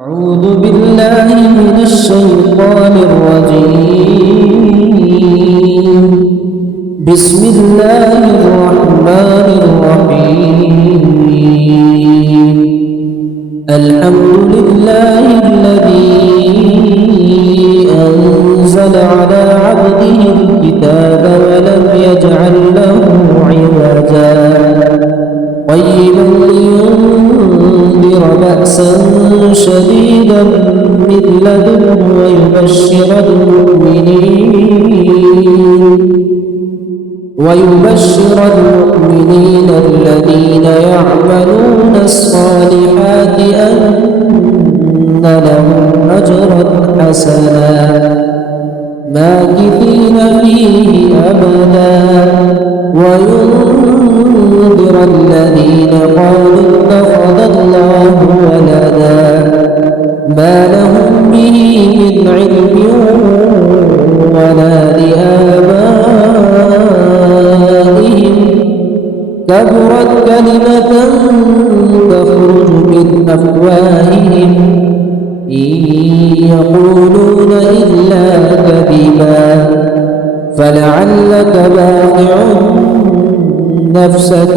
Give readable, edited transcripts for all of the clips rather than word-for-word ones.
أعوذ بالله من الشيطان الرجيم. بسم الله الرحمن الرحيم. الحمد لله الذي أنزل على عبده الكتاب ولم يجعل له عوجا قيما لينذر بأسا شديدا من لدنه ويبشر المؤمنين الذين يعملون الصالحات أن لهم أجرا حسنا ماكثين فيه أبدا وينذر الذين قالوا اتخذ الله ولدا ما لهم به من علم ولا لآبائهم كبرت كلمة تخرج من أفواههم إن يقولون إلا كذبا فلعلك باخع نفسك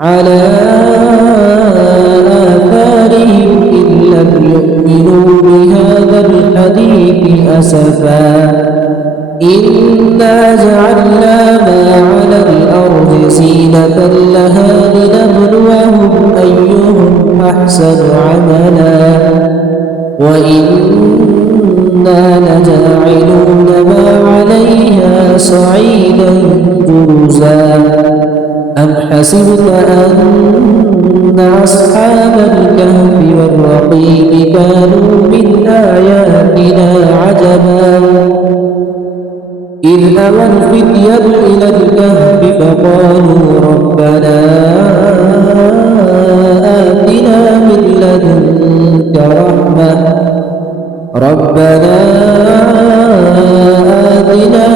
على آثارهم إن لم يؤمنوا بهذا الحديث أسفا إنا جعلنا ما على الأرض زينة لها لنبلوهم أيهم أحسن عملا وإنا لجاعلون ما عليها صعيدا جرزا أم حسبت أن أصحاب الكهف والرقيم كانوا من آياتنا عجبا إذ أوى الفتية إلى الكهف فقالوا ربنا آتنا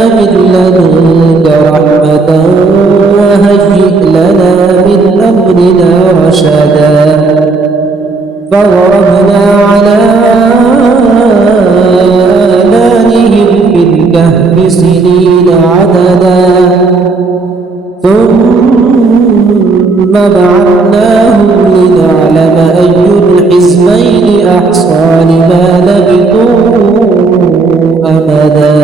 من لدنك رحمة وهيئ لنا من أمرنا رشدا فضربنا على آذانهم في الكهف سنين عددا ثم بعثناهم لنعلم أي الحزبين أحصى لما لبثوا أمدا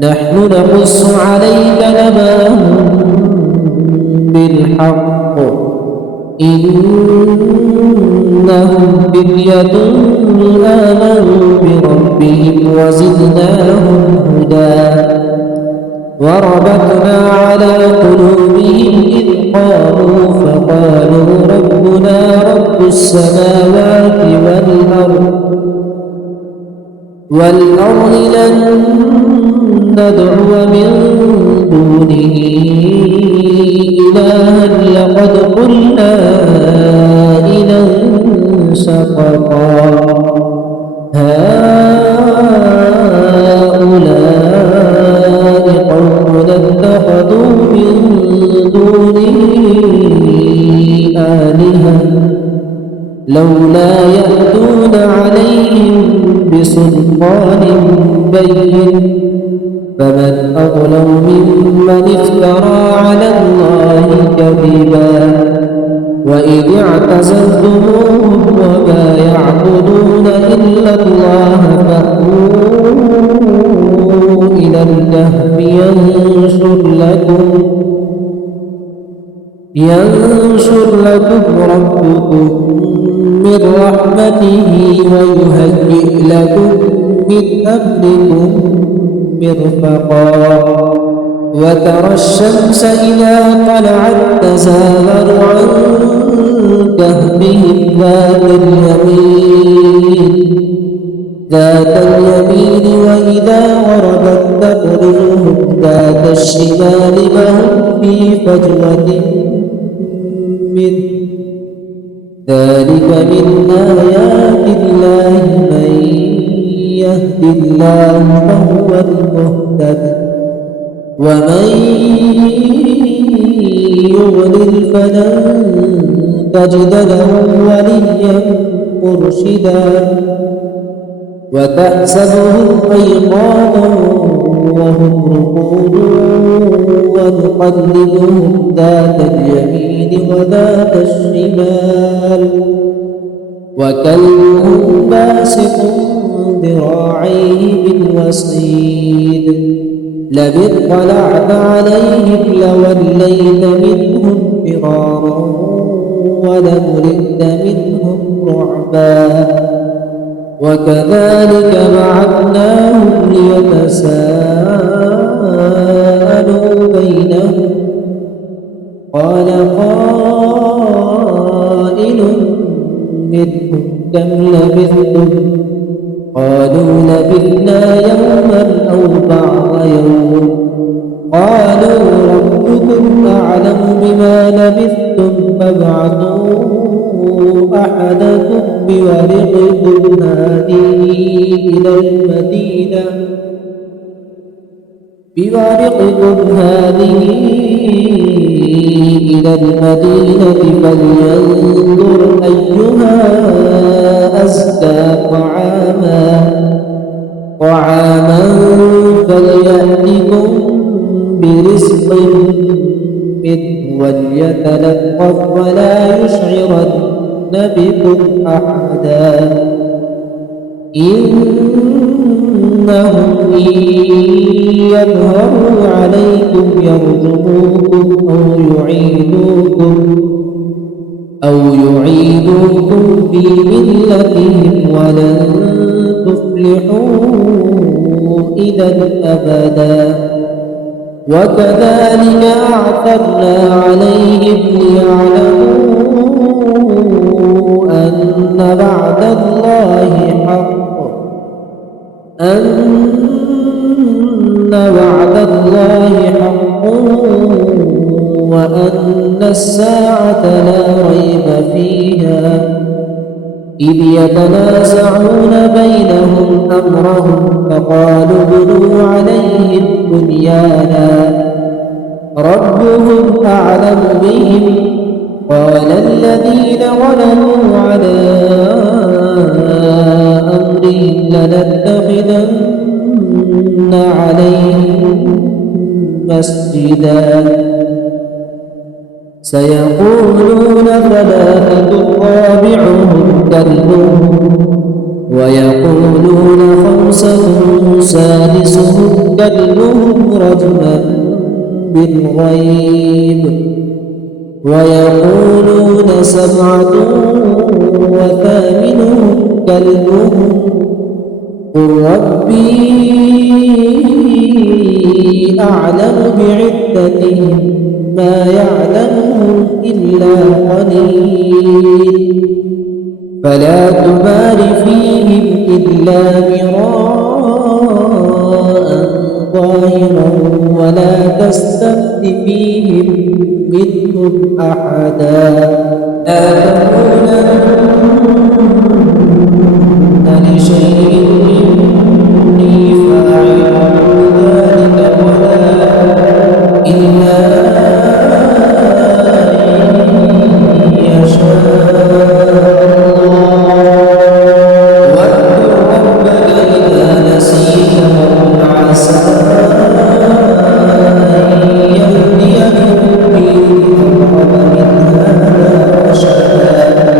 نحن نقص عليك نبأهم بالحق إنهم فتية آمنوا بربهم وزدناهم هدى وربطنا على قلوبهم إذ قاموا فقالوا ربنا رب السماوات والأرض لن ندعو من دونه إلها لقد قلنا إذا شططا هؤلاء قومنا اتخذوا من دونه آلهة لولا يأتون عليهم بسلطان بين فمن أظلم ممن افترى على الله كذبا وإذ اعتزلتموهم وما يعبدون إلا الله فأووا إلى الكهف ينشر لكم ربكم من رحمته ويهيئ لكم من أمركم مرفقا وترى الشمس إذا طلعت تزاور عن كهفهم ذات اليمين وإذا غربت تقرضهم ذات الشمال وهم في فجوة منه ذلك من آيات الله من يهد الله فهو المهتد ومن يضلل فلن تجد له وليا مرشدا وتحسبهم أيقاظا وهم رقود ونقلبهم ذات اليمين وذات الشمال وكلبهم باسط ذراعيه بالوصيد لئن اطلعت عليهم لوليت منهم فرارا ولملئت منهم رعبا وكذلك بعثناهم ليتساءلوا بينهم قال قائل منهم كم لبثتم قالوا لبثنا يوما أو بعض يوم قالوا ربكم أعلم بما لبثتم فابعثوا أحدكم بورقكم هذه إلى المدينة فلينظر أيها أزكى طعاما فليأتكم برزق منه وليتلطف ولا يشعرن بكم أحدا إنهم إن يظهروا عليكم يرجموكم أو يعيدوكم في ملتهم ولن تفلحوا إذا أبدا وكذلك أعثرنا عليهم ليعلموا أن وعد الله حق وأن الساعة لا ريب فيها إذ يتنازعون بينهم أمرهم فقالوا ابنوا عليهم بنيانا ربهم أعلم بهم قال الذين غلبوا على أمرهم لنتخذن عليهم مسجدا سيقولون ثلاثة رابعهم كلبهم ويقولون خمسة سادسهم كلبهم رجما بالغيب ويقولون سبعة وثامنهم كلبهم قل ربي أعلم بعدتهم ما يعلمهم إلا قليل فلا تمار فيهم إلا مراء ظاهرا ولا تستفت فيهم منهم أحدا لا تقولن لشيء إني فاعل ذلك ولا إلا أن يشاء الله واذكر ربك إذا نسيت عسى أن يهديك به أقرب من هذا رشدا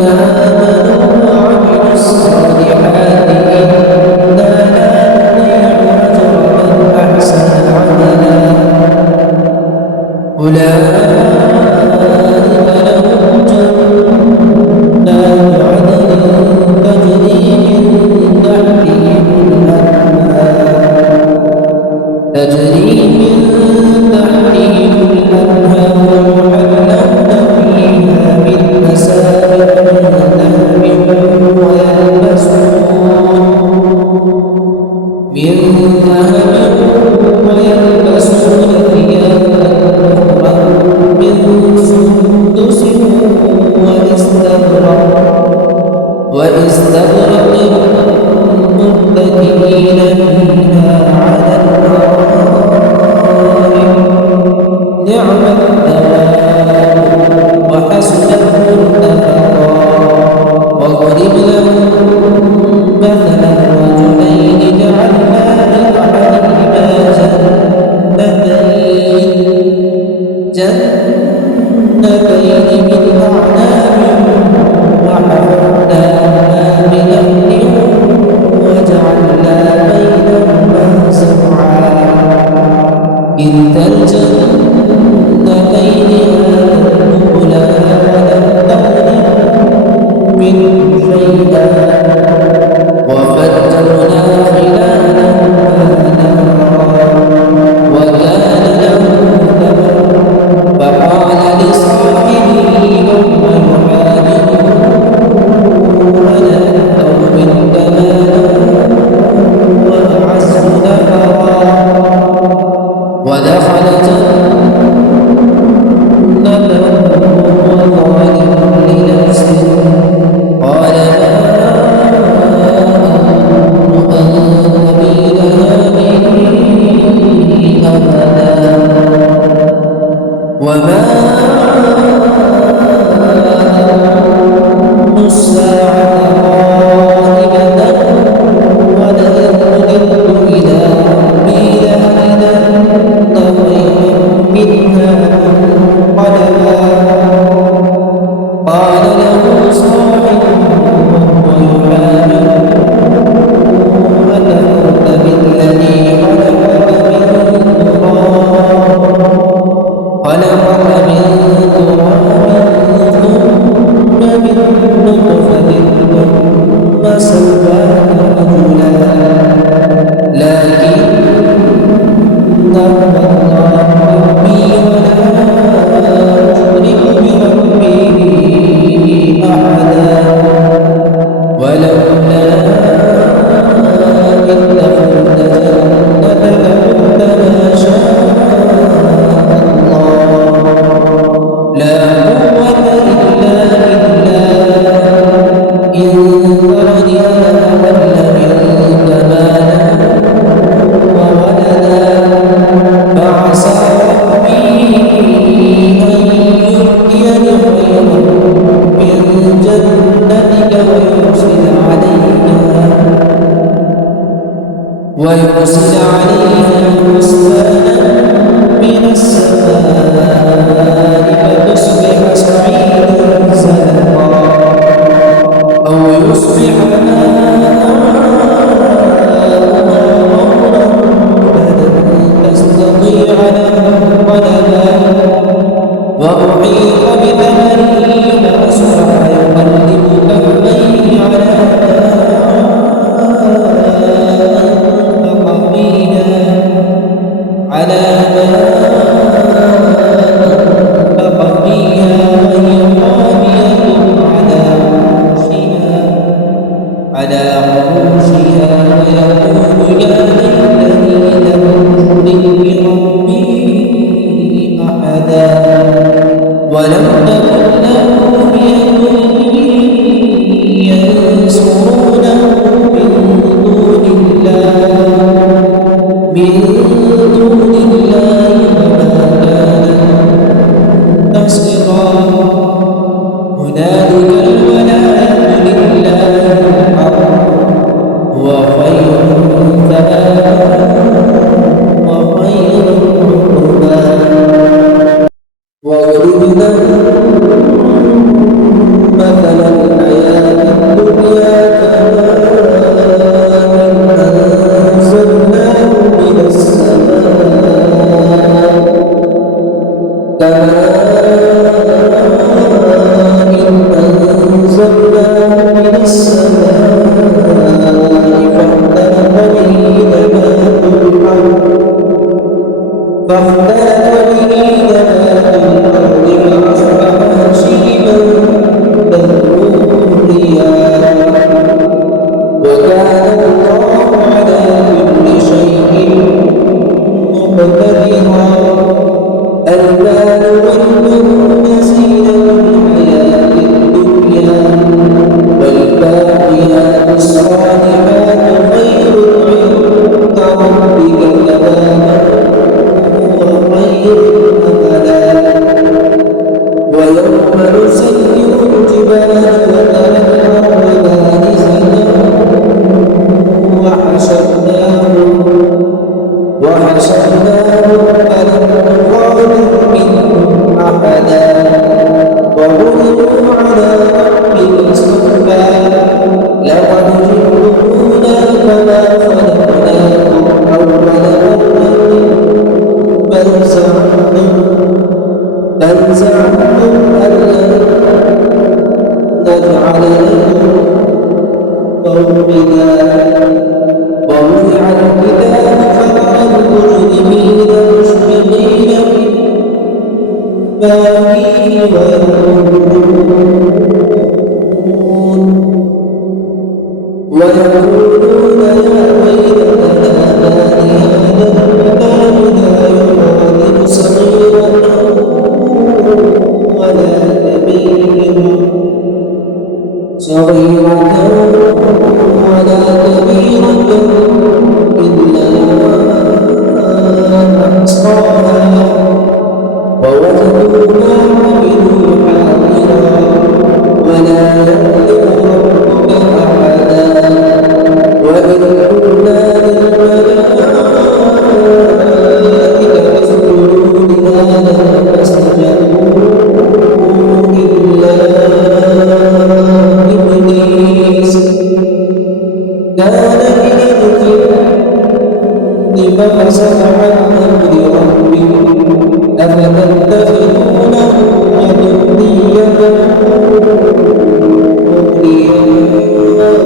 آمنوا وعملوا الصالحات إنا لا نضيع أجر من أحسن عملا أولئك لهم جنات عدن تجري من تحتهم الأنهار يحلون فيها من أساور من ذهب ويلبسون ثيابا خضرا من سندس واستبرق متكئين فيها على الأرائك نعم الثواب وحسنت مرتفقا واضرب لهم مثلا رجلين جعلنا لأحدهما جنتين من أعناب وحفظناهما بنخل وجعلنا بينهما زرعا كلتا الجنتين آتت أكلها ولم تظلم منه شيئا وفجرنا خلالهما نهرا وكان له ثمر فقال لصاحبه وهو يحاوره أنا أكثر منك مالا وأعز نفرا ودخل جنته وهو ظالم لنفسه قال ما أظن أن تبيد هذه أبدا وما أظن الساعة قائمة ولئن رددت إلى ربي لأجدن خيرا منها منقلبا قال له صاحبه وهو يحاوره أكفرت بالذي خلقك من تراب ثم من نطفة ثم سواك رجلا لكن الله ربي ولا أشرك بربي أحدا ولولا إذ دخلت جنتك قلت ما شاء الله لا قوة إلا بالله إن ترني أنا أقل منك مالا وولدا فعسى ربي أن يؤتيني خيرا من جنتك ويرسل عليها حسبانا من السماء فتصبح صعيدا زلقا أو يصبح ماؤها غورا فلن تستطيع له طلبا وأحيط بثمره فأصبح يقلب كفيه على ما المياه من السماء فاختلط به نبات الأرض فأصبح هشيما تذروه الرياح وكان الله على كل شيء مقتدرا. المال والبنون زينة الحياة الدنيا والباقيات الصالحات خير عند ربك ثوابا وخير أملا. ويوم نسير الجبال وترى الأرض بارزة وحشرناهم فلم نغادر منهم أحدا وعرضوا على ربك صفا لقد جئتمونا كما خلقناكم أول مرة بل زعمتم أن لن نجعل لكم موعدا. ووضع الكتاب فترى المجرمين مشفقين مما فيه ويقولون يا ويلتنا ما لهذا الكتاب لا يغادر صغيرة ولا كبيرة ولا كبيرة إلا أحصاها ووجدوا ما عملوا حاضرا ولا يظلم ربك أحدا. وإذ قلنا للملائكة اسجدوا لآدم فسجدوا إلا إبليس كان من الجن ففسق عن أمر ربه أفتتخذونه وذريته أولياء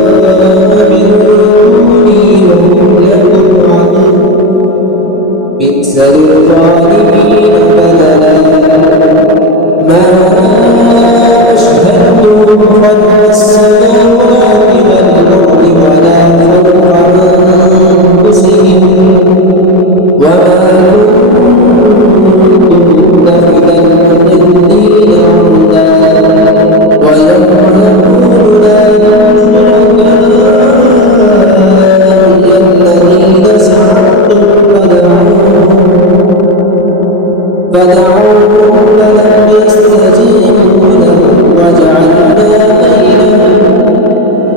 من دوني وهم لكم عدو بئس للظالمين بدلا. ما أشهدتهم خلق السماوات والأرض ولا خلق أنفسهم وما كنت متخذ المضلين عضدا. ويوم يقول شركائي الذين زعمتم فدعوهم فلم يستجيبوا لهم وجعلنا بينهم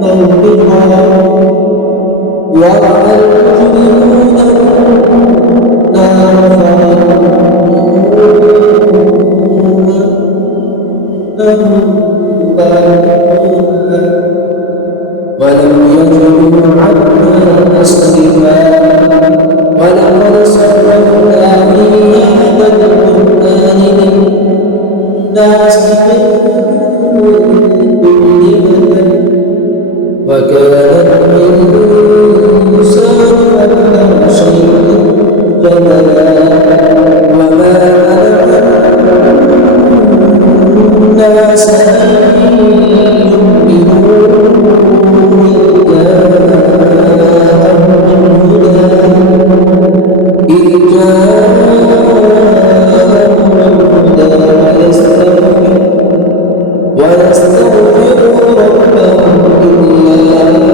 موبقا. ورأى المجرمون النار ولم يجدوا عنها مصرفا. ولقد صرفنا في هذا القرآن للناس من كل مثل وكان الإنسان أكثر شيء جدلا. وما منع الناس أن يؤمنوا إذ جاءهم الهدى ويستغفروا ربهم إلا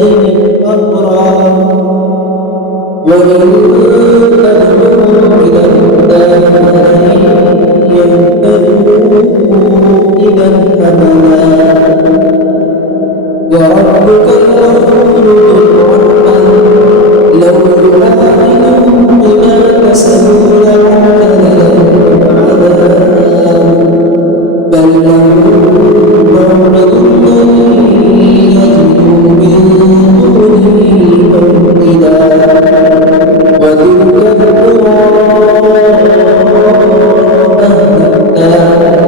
بهم أمرا وإن تدعوهم إلى الهدى فلن يهتدوا إذا أبدا وربك الغفور ذو الرحمة لو يؤاخذهم بما كسبوا لعجل لهم العذاب بل لهم موعد لن يجدوا من دونه موئلا وتلك القرى أهلكناهم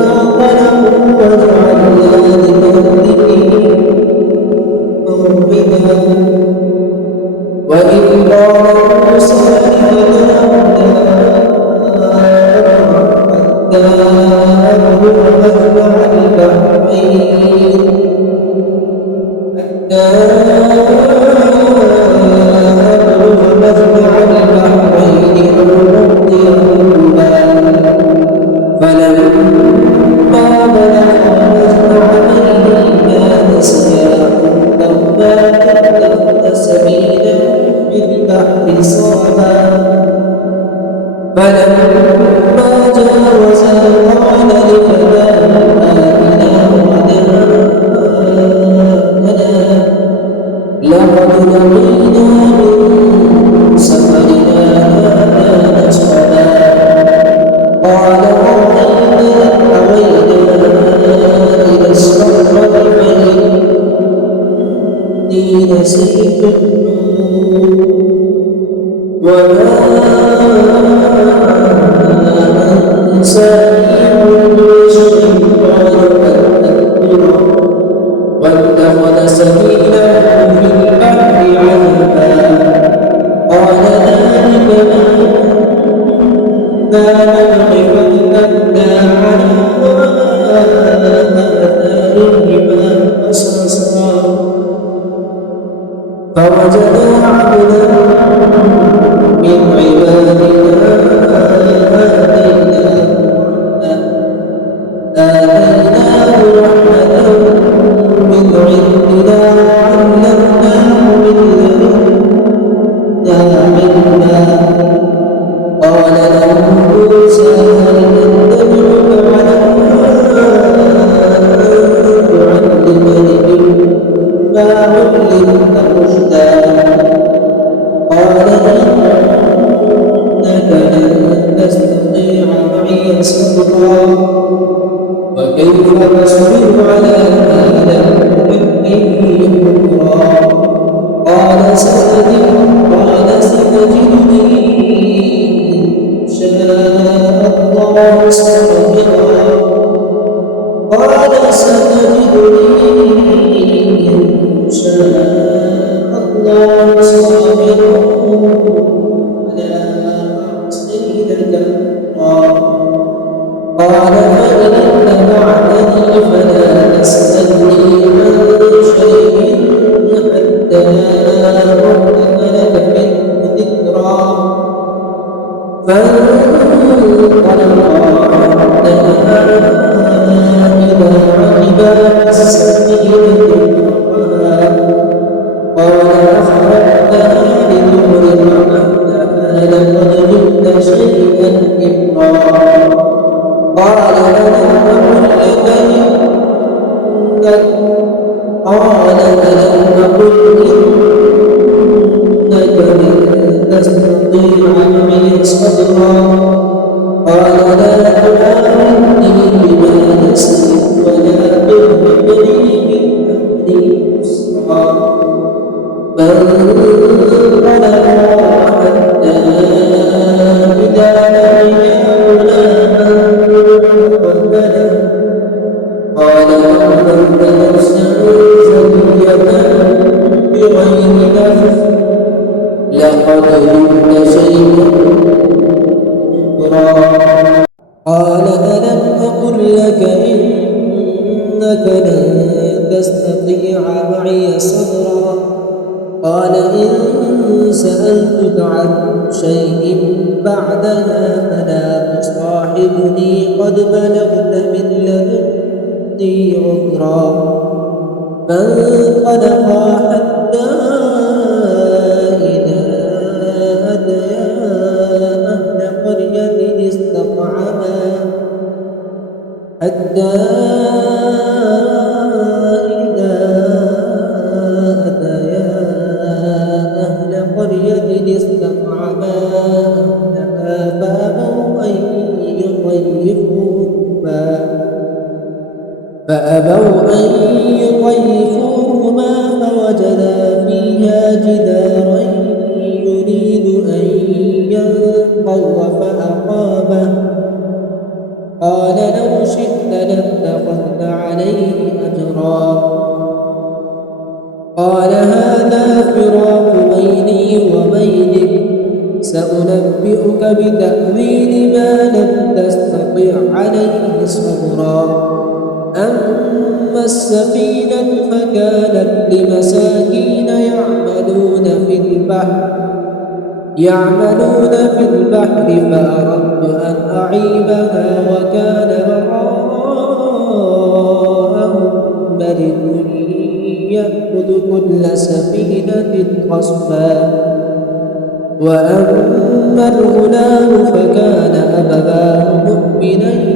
لما ظلموا وجعلنا لمهلكهم موعدا وإذ قال موسى لفتاه حتى أبلغ مجمع البحرين أو نمضي حقبا فلما بلغا مجمع بينهما نسيا حوتهما فاتخذ سبيله في البحر سربا فلما جاوزا قال لفتاه آتنا غداءنا لقد لقينا من سفرنا هذا نصبا قال أوينا إلى الصخرة فإني نسيت وما أنسانيه الشيطان أن أذكره واتخذ سبيله في البحر عذبا قال ذلك ما نبغي فارتدا على آثارهما قصصا فوجدا عبدا من عبادنا آتيناه رحمة من عندنا وعلمناه من لدنا علما قال له موسى هل نتبعك على أن تعلمني مما علمت رشدا قال إنك لن تستطيع معي صبرا وكيف تصبر على ما لم تحبه خبرا قال ستجدني إن شاء الله صابرا قال ستجدني إن شاء الله صابرا ولا أعصي لك أمرا قال فإن اتبعتني فلا تسألني عن شيء حتى أحدث لك منه ذكرا فانطلقا حتى إذا ركبا في السفينة قال أخرجتها لتغرق أهلها لقد جئت شيئا إمرا قال ألم أقل إنك لن تستطيع معي صبرا قال لا تؤاخذني بما نسيت ولا ترهقني من أمري يسرا فانطلقا حتى إذا لقيا غلاما فقتله قال أقتلت نفسا زكية بغير نفس لقد جئت شيئا نكرا قال ألم أقل لك إنك لن تستطيع معي صبرا قال إن سألتك عن شيء بعدها فلا تصاحبني قد بلغت من لدني عذرا فانطلقا حتى إذا أتيا أهل قرية استطعما حتى إذا أتيا أهل قرية استطعما أهلها فأبوا أن يضيفوهما فوجدا فيها جدارا يريد أن ينقض فأقامه قال لو شئت لاتخذت عليه أجرا قال هذا فراق بيني وبينك سأنبئك بتأويل ما لم تستطع عليه صبرا أما السفينة فكانت لمساكين يعملون في البحر فأردت أن أعيبها وكان وراءهم ملك يأخذ كل سفينة غصبا وأما الغلام فكان أبواه مؤمنين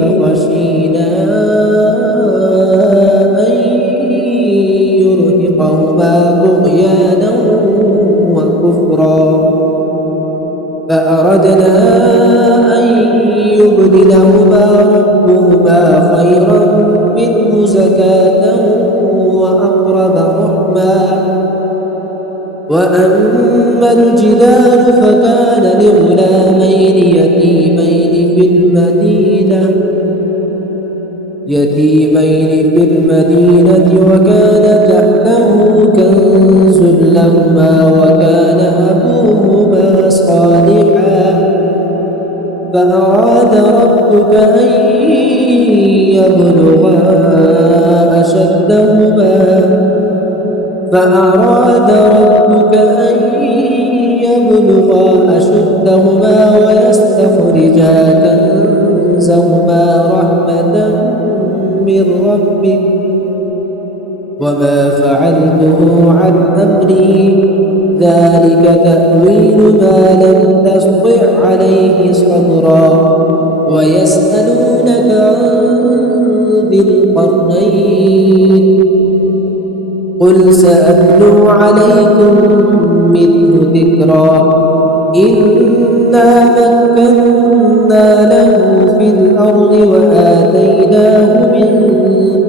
فخشينا أن يرهقهما طغيانا وكفرا فأردنا أن يبدلهما ربهما خيرا منه زكاة وأقرب رحما وأما الجدار فكان لغلامين يتيمين في المدينة وكان تحته كنز لهما وكان أبوهما صالحا فأراد ربك أن يبلغا أشدهما ويستخرجا كنزهما رحمة من ربك وما فعلته عن أمري ذلك تأويل ما لم تسطع عليه صبرا ويسألونك عن ذي القرنين قل سأتلو عليكم منه ذكرا إنا مكنا له في الأرض وآتيناه من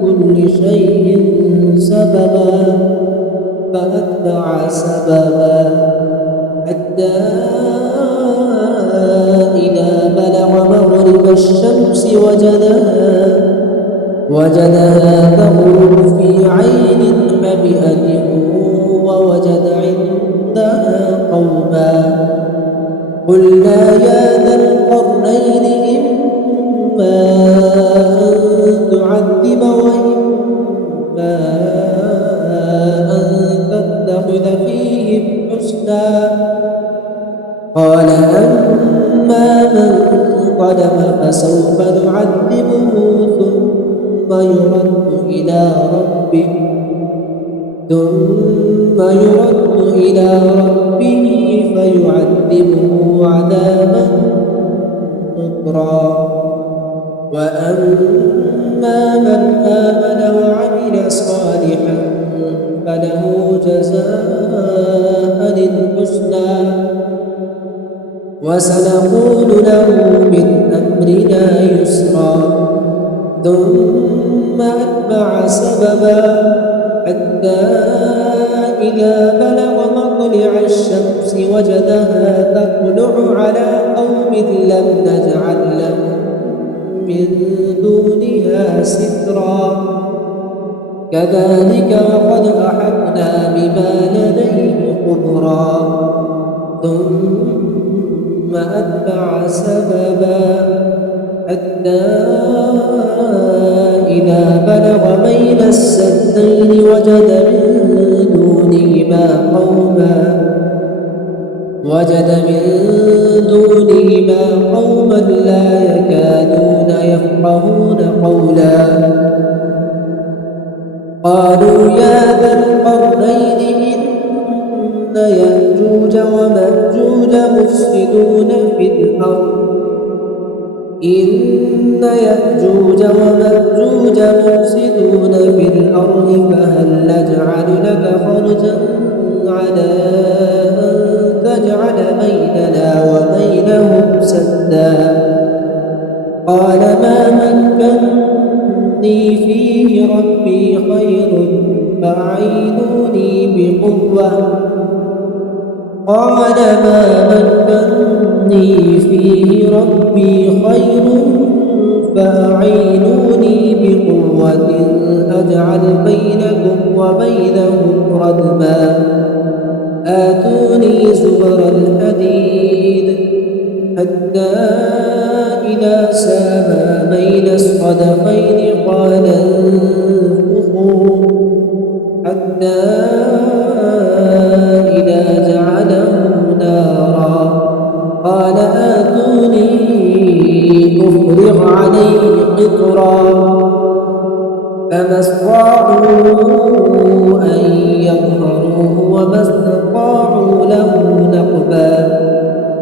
كل شيء سببا فأتبع سببا حتى إذا بلغ مغرب الشمس وجدها تغرب في عين حمئة ووجد عندها قوما قلنا يا ذا القرنين إما أن تعذب وإما أن تتخذ فيهم حسنا قال أما من ظلم فسوف نعذبه ثم يرد إلى ربه فيعذبه عذابا نكرا وأما من آمن وعمل صالحا فله جزاء الحسنى وسنقول له من أمرنا يسرا ثم أتبع سببا حتى إذا بلغ مطلع الشمس وجدها تطلع على قوم لم نجعل لهم من دونها سترا كذلك وقد أحطنا بما لديه خبرا ثم أتبع سببا حتى إذا بلغ بين السدين وجد من دونهما قوما وجد من دونهما قوما لا يكادون يفقهون قولا قالوا يا ذا القرنين إن يأجوج ومأجوج مفسدون في الأرض فهل نجعل لك خرجا على أن تجعل بيننا وبينهم سدا قال ما مكني فيه ربي خير فأعينوني بقوة قال ما مكني فيه ربي خير فأعينوني بقوة أجعل بينكم وبينهم ردما آتوني زبر الحديد حتى إذا ساوى بين الصدفين قال انفخوا حتى إذا جعله نارا قال آتوني أفرغ عليه قطرا فما استطاعوا أن يظهروه وما استطاعوا له نقبا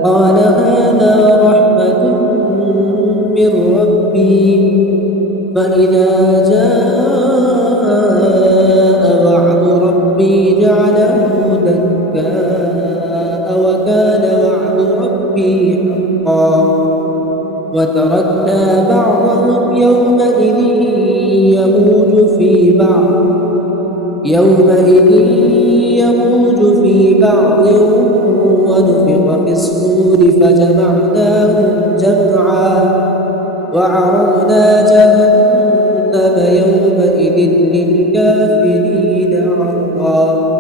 قال هذا رحمة من ربي فإذا جاء وعد ربي جعله دكاء وكان وعد ربي حقا وتركنا بعضهم يومئذ يموج في بعض ونفخ في الصور فجمعناهم جمعا وعرضنا جهنم يومئذ للكافرين عرضا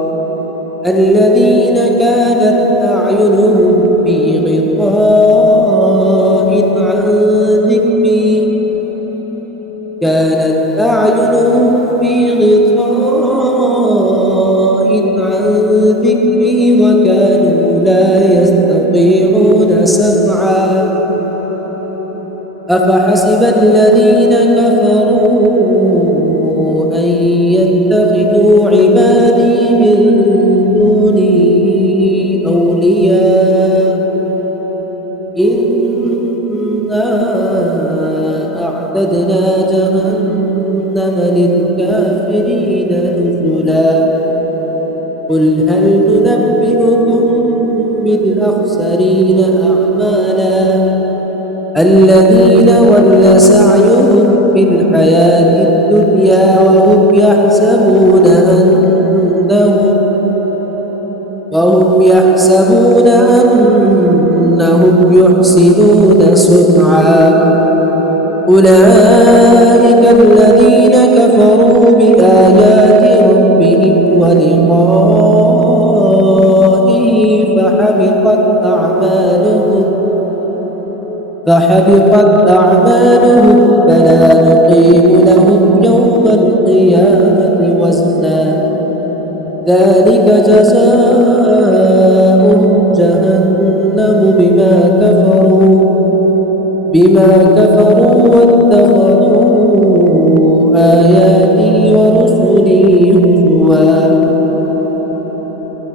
الذين كانت أعينهم في غطاء عن ذكري وكانوا لا يستطيعون سمعا أفحسب الذين كفروا أن يتخذوا عبادي من دوني أولياء إنا أعتدنا جهنم للكافرين نزلا قل هل ننبئكم بالأخسرين أعمالا الذين ضل سعيهم في الحياة الدنيا وهم يحسبون أنهم يحسنون صنعا أولئك الذين كفروا بآيات ربهم ولقائه فحبطت أعمالهم فلا نقيم لهم يوم القيامة وزنا ذلك جزاؤهم جهنم بما كفروا واتخذوا آياتي ورسلي هزوا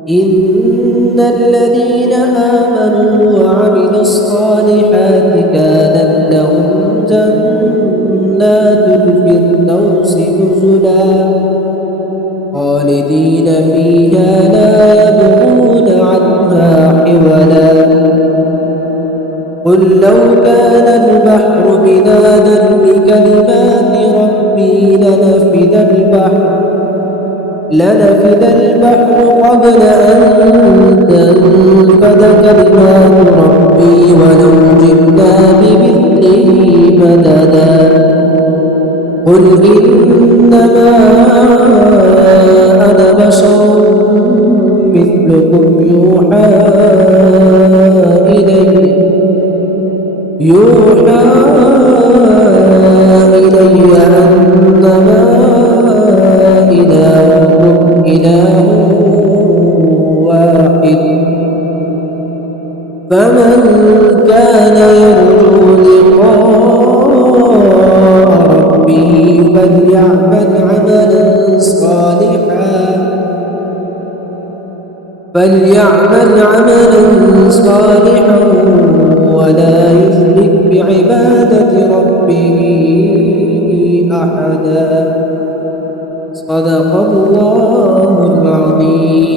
إن الذين آمنوا وعملوا الصالحات كانت لهم جنات الفردوس نزلا خالدين فيها لا يبغون عنها حولا قل لو كان البحر مدادا لكلمات ربي لنفد البحر قبل أن تنفد كلمات ربي ولو جئنا بمثله مددا قل إنما أنا بشر مثلكم يوحى إلي أنما إلهكم إله واحد فليعمل عملا صالحا ولا يشرك بعبادة ربه أحدا. صدق الله العظيم.